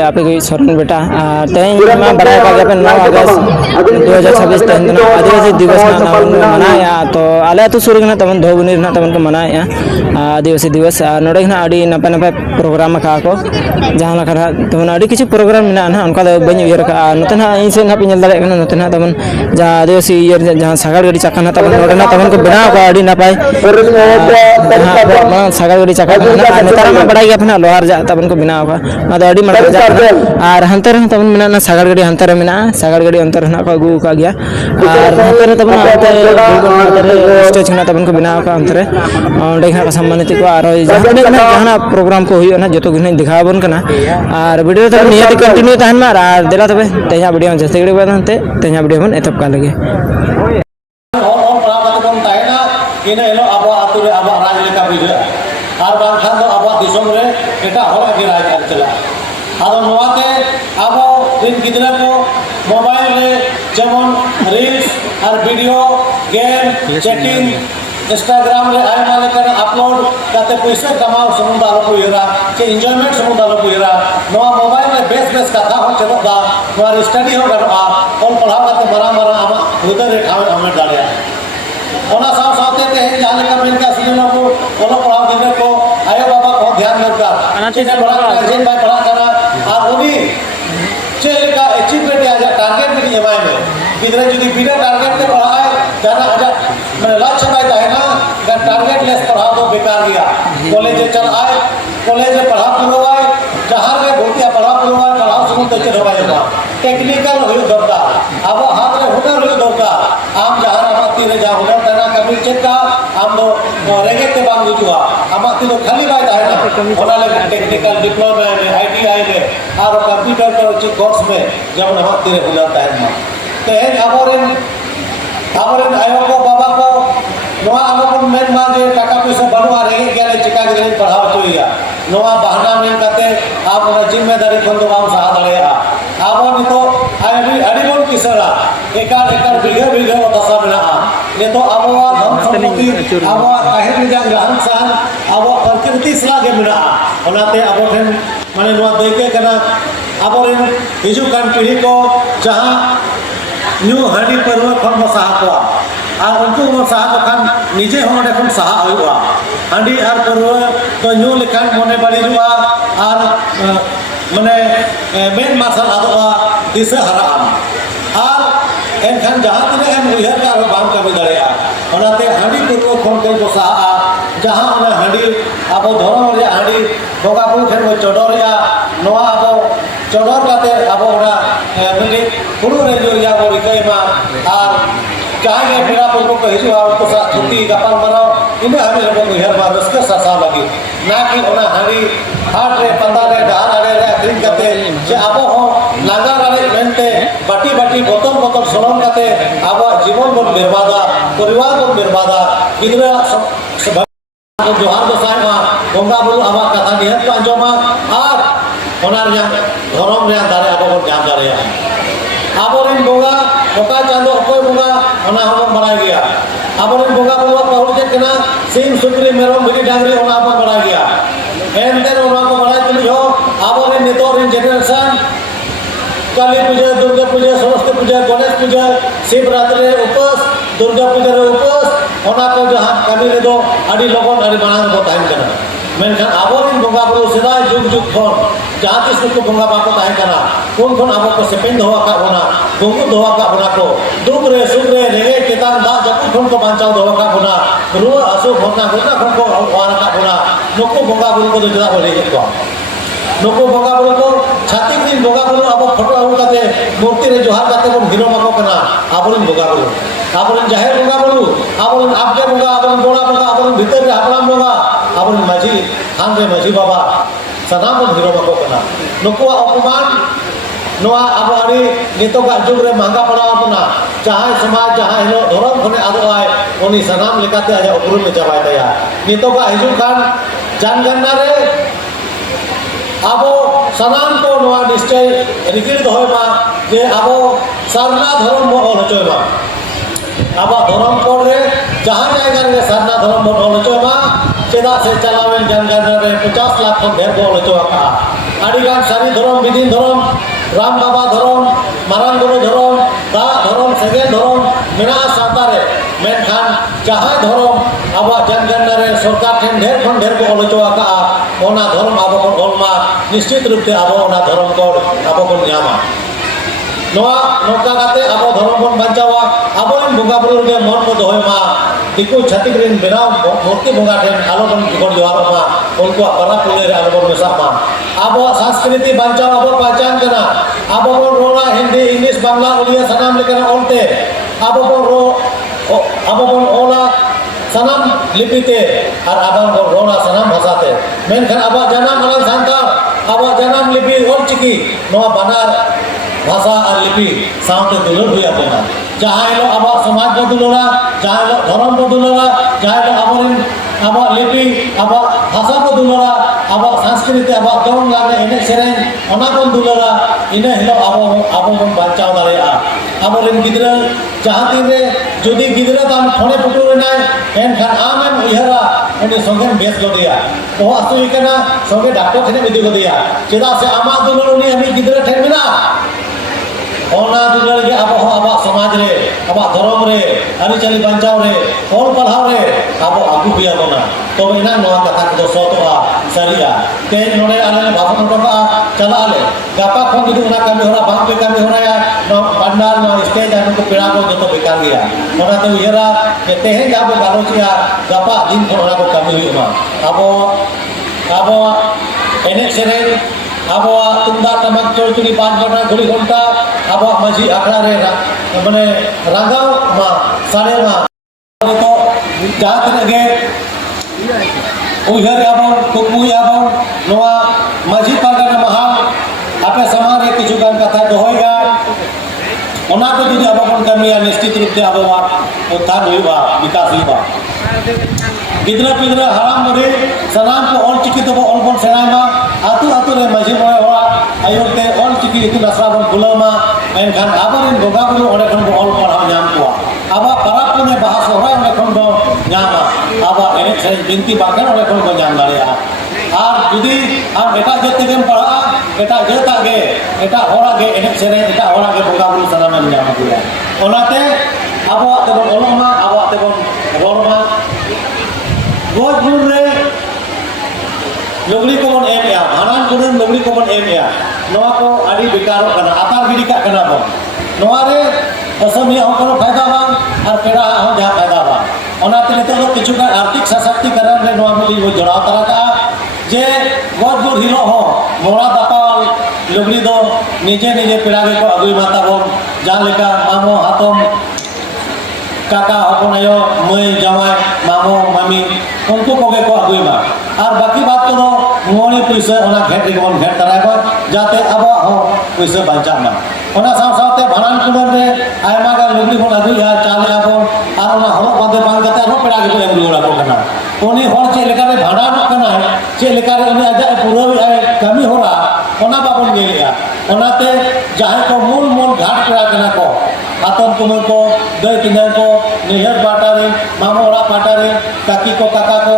आपे कोई सोरेन बेटा तेज बड़ा का 9 अगस्त 2026 तेज आदिवासी दिवस मनाया तो आले आतु सुर तबन धोबुनी तबन को मनाया आदिवासी दिवस नोडे अड़ी नपा नपा प्रोग्राम का को जहाँ तबन अड़ी किछु प्रोग्राम मेना उनका बी उयर नोते इन से पे दाड़े नोते तबन जहाँ आदिवासी जहाँ सागर गाड़ी चाका तबन नोडे तबन को बनाव का अड़ी नपाय सागर गाड़ी चाका नेतार में बड़ा गया लोहार जा तबन को बनाव का अड़ी मार और हंतर तबन मेना सागर गाड़ी हंतर में सागर गाड़ी अंतर को अगू का गया और हंतर तबन स्टेज तबन को बनाव का अंतरे अंडे सम्मानित को और जहाँ प्रोग्राम को हुई जो दिखा बन और वीडियो तब नियत कंटिन्यू तहन और देला तबे तेजा वीडियो जस्ती गड़ी बाते तेजा वीडियो बन एतब का लगे इन हेलो अब आतु रे अब राज लेका बुझा और बांखान दो अब दिसम रे एटा होरा के राज चला आदो नोवाते अब दिन गिदरा को मोबाइल रे जेमन रील्स और वीडियो गेम चैटिंग इंस्टाग्राम रे आय माले कर अपलोड काते पैसा कमाओ समुंद आलो पुयरा के एंजॉयमेंट समुंद आलो पुयरा नोवा मोबाइल रे बेस बेस कथा हो चलो दा नोवा स्टडी हो गनो ऑल पढ़ाव काते मरा मरा आमा उधर रे ठावे हमें डालिया ओना साव सावते ते जहां लेका मेनका सिजन को ओलो पढ़ाव गिदरा को आयो बाबा को ध्यान दरकार चेना पढ़ा जेन भाई पढ़ा करा और उनी चेलेका अचीवमेंट आजा टारगेट में जमाए में गिदरा जदी बिना टारगेट के पढ़ाए जाना आजा माने लक्ष्य बाय है ना का टारगेट लेस पढ़ाओ तो बेकार गया कॉलेज चल आए कॉलेज पढ़ा पुरवाए जहां रे भर्ती पढ़ा पुरवाए पढ़ाओ सुन तो चल भाई ना टेक्निकल हो दरकार अब हाथ रे हुनर हो दरकार आम जहां आमाती रे जा हुनर तना कमी चेका आम दो रेगे के बांग बुजुआ आमाती तो खाली बाय है ना ओना ले टेक्निकल डिप्लोमा में आईटीआई में और कंप्यूटर पर कोर्स में जब आमाती रे हुनर तहन ना तेज आबोरेन आयो को बाबा को नोआ आलोकन मेन मा जे टाका पैसा बनुआ रे गेले चिका गिदरे पढ़ाव चोइया नोआ बहाना मेन काते आप ओना जिम्मेदारी खन दो आम सहा दड़ेया आबो नितो अड़ी बोन किसरा एकार एकार बिघा दशा मेना नितो आबो धम सम्पत्ति आबो काहे निजां रहन सहन आबो प्रकृति सला गे मेना ओनाते आबो ठेन माने नोआ देखे कना आबोरेन हिजु कान पीढ़ी को जहां न्यू हाड़ी परवा खन सहा को और उनको सहा खान निजे होने खन सहा हुआ हाड़ी और परवा तो न्यू लेखान मने बाड़ीजुआ और माने मेन मार्शल आदोआ दिशा हरा और एनखान जहाँ तक एम उहर का बाम कमी दाड़ेया ओनाते हाड़ी परवा खन को सहा जहाँ ओना हाड़ी अब धर्म रे हाड़ी बोगा बुल खेन को चडोरिया नोआ अब चडोर काते अब ओना मिली हुनु रे जोरिया को रिकैमा और जहाँ के पेड़ा पुरको को हिजुआ उनको साथ छुट्टी गपाल मराओ इन्हें हमें लोगों को हर बार रस्के सरसा लगी ना कि ओना हाड़ी हाट रे पता रे डाल रे अखरीन करते जे आबो हो लागा रे मेनते बाटी बाटी बोतल बोतल सोलम करते आबो जीवन बन बर्बादा परिवार बन बर्बादा गिदरा सब जोहार गोसाई मा बोंगा बुरु आमा कथा निहत को अंजोमा और ओना रे धर्म रे दारे आबो बन जान दारे आबोरेन बोंगा ओका चांदो अकोय बोंगा ओना हम बड़ा गया आबोरेन बोंगा बुरु पाउल जे कना सिंह सुक्री मेरम बिनी डांगरी ओना हम बड़ा गया एनते ओना को बड़ा तुली हो आबोरेन नितोरेन जनरेशन काली पूजा दुर्गा पूजा सरस्वती पूजा गणेश पूजा शिवरात्रि उपवास दुर्गा पूजा रे उपवास ओना को जहां कमी रे दो आडी लोगन आडी मांग को ताइन कना मेनखान आबोरेन बोंगा बुरु सेदाय जुग जुग खन जहां तिस को बोंगा बाको ताइन कना कोन आबो को सेपेन दोवा का बोना गुंगु दोवा का बोना को दुख रे सुख रे रेगे केतान दा जपु खन को बांचाव दोवा का बोना रुआ आसु भोना गुना खन को वारा का बोना नुको बोंगा बुरु को जदा बोले को नुको बोंगा बुरु को छातिक दिन बोंगा बुरु आबो फोटो आउ काते मूर्ति रे जोहार काते को हिरो माको कना आबोरेन बोंगा बुरु आबोरेन जाहेर बोंगा बुरु आबोरेन आपके बोंगा आबोरेन बोड़ा बोंगा आबोरेन भीतर रे हापराम बोंगा आबोरेन माझी थान रे माझी बाबा सदाम हिरो माको कना नुको अपमान नोआ अब आड़ी नितो का जुग रे महंगा पड़ा अपना जहां समाज जहां हिलो धर्म खने आदो आए उनी सनाम लेकाते आजा उपरुम में जबाय तया नितो का हिजु खान जानगन्ना रे आबो सनाम को नोआ निश्चय रिकिल दोय मा जे आबो सारना धर्म मो होल चोयमा आबो धर्म कोड रे जहां जायगा रे सारना धर्म मो होल चोयमा चेदा से चलावेन जानगन्ना रे 50 लाख खन ढेर बोल चोका adigán sari dhorom bidin dhorom ram baba dhorom marang guru dhorom da dhorom segen dhorom mena sawtare menkhan jahai dhorom abo janganna re sarkar then dher ko olocho aka ona dhorom abo kon olma nishchit rupte abo ona dhorom ko abo kon nyama noa noka kate abo dhorom bon banchawa abo rin bunga buru ge mon ko dohoy ma diku chhatik rin benaw murti bunga then alo bon kon jawar ma unku para pule re alo bon mesa ma abo sanskriti banchawa abo pahchan kana abo bon rona hindi english bangla udiya sanam lekana olte abo bon ola sanam lipite ar abang bon rona sanam bhasate menkhan abo janam alang santar abo janam lipi olchiki noa banar भाषा और लिपि sound दुलर हुई अपना जहाँ लो अब समाज को दुलरा जहाँ लो धर्म को दुलरा जहाँ लो अब लिपि अब भाषा को दुलरा अब संस्कृति अब दौड़ लाने इन्हें सेरें ओना को दुलरा इन्हें हिलो अब बचाव दाले अब गिद्रा जहाँ तीन जुदी गिद्रा ताम ठोने पुटुर नाय एनखान आमेन इहरा उन्हें संगे बेस को दिया वो असुई करना संगे डॉक्टर ठेने विधि को दिया चेदा से आमा दुलर उन्हें हमें गिद्रा ठेन मिला ओना दुलर के अब समाज रे अब धर्म रे अरिचली बचाव रे और पढ़ाव रे अब आगू पिया बना तो इना नवा कथा को सोतोआ सरिया ते नोने आले भाषण टोका चला आले गापा खन जुदी उना कमी होरा बांग पे कमी होरा या नो पंडाल नो स्टेज आनु को पेड़ा को जतो बेकार गया ओना तो उयरा के तेहे जाबो गालोचिया गापा दिन को ओना को कमी हुई अब एने सेरे अब तुंदा टमक चोरचुरी 5 घंटा घड़ी घंटा अब माझी आखड़ा रे माने रागाव मा साड़े मा तो जहाँ तक गे उहर अब कुकुई अब नवा माझी पारगाना महाल आपे समाज रे किछु गान कथा दोहोयगा ओना को जुदी अब कोन कमिया निश्चित रूप से अब उत्थान हुईबा विकास हुईबा गिद्रा पिद्रा हराम मरे सनाम को ऑल चिकी तो ऑल बन सेनामा आतु आतु रे माझी मोय होआ आयोते ऑल चिकी इतु नसरा बन बुलामा एनखान आबरिन बोगा बुलु ओडे खन को ऑल पढ़ाव नाम कोआ आबा पराप ने बाहा सोहरा ओडे खन को नामा आबा एने से बिनती बाकन ओडे खन को नाम दाड़ेया आर जुदी आम एटा जते गेम पढ़ा एटा जता गे एटा होरा गे एने सेरे एटा होरा गे बोगा बुलु सनाम नाम कोया ओनाते आबो तेबन ओलमा आबो तेबन रोरमा गोजपुर रे लुगड़ी को बन एमया भानान कुरन लुगड़ी को बन एमया नवा को आड़ी बेकारो कना आतार गिरी का कना बन नवा रे असमिया हो कोनो फायदा बा और पेड़ा हो जहां फायदा बा ओना ते तो किछु का आर्थिक सशक्तिकरण रे नवा मिली वो जोड़ाव तरह का जे गोजपुर हिलो हो मोरा दापाल लुगड़ी दो निजे निजे पेड़ा को अगुई माता बन जहां लेका मामो हातम काका हपनायो मई जावाई मामो मामी उनको कोगे को अगुई मा और बाकी बात को मोड़ी पैसा ओना घेट रे बन घेट तराय बा जाते अब हो पैसा बचा मा ओना साथे भानान कुडन रे आयमा गा लुगड़ी बन अगुई चाले अब और ओना हो बांधे बांध कते हो पेड़ा के एम रुड़ा को कना उनी होर चे लेका रे भानान कना चे लेका रे उनी आजा पूरा कमी होरा ओना बाबन गेलिया ओनाते जाहे को मूल घाट पेड़ा कना को आतम कुमर को दई तिंगर को निहर पाटारे मामोड़ा पाटारे काकी को काका को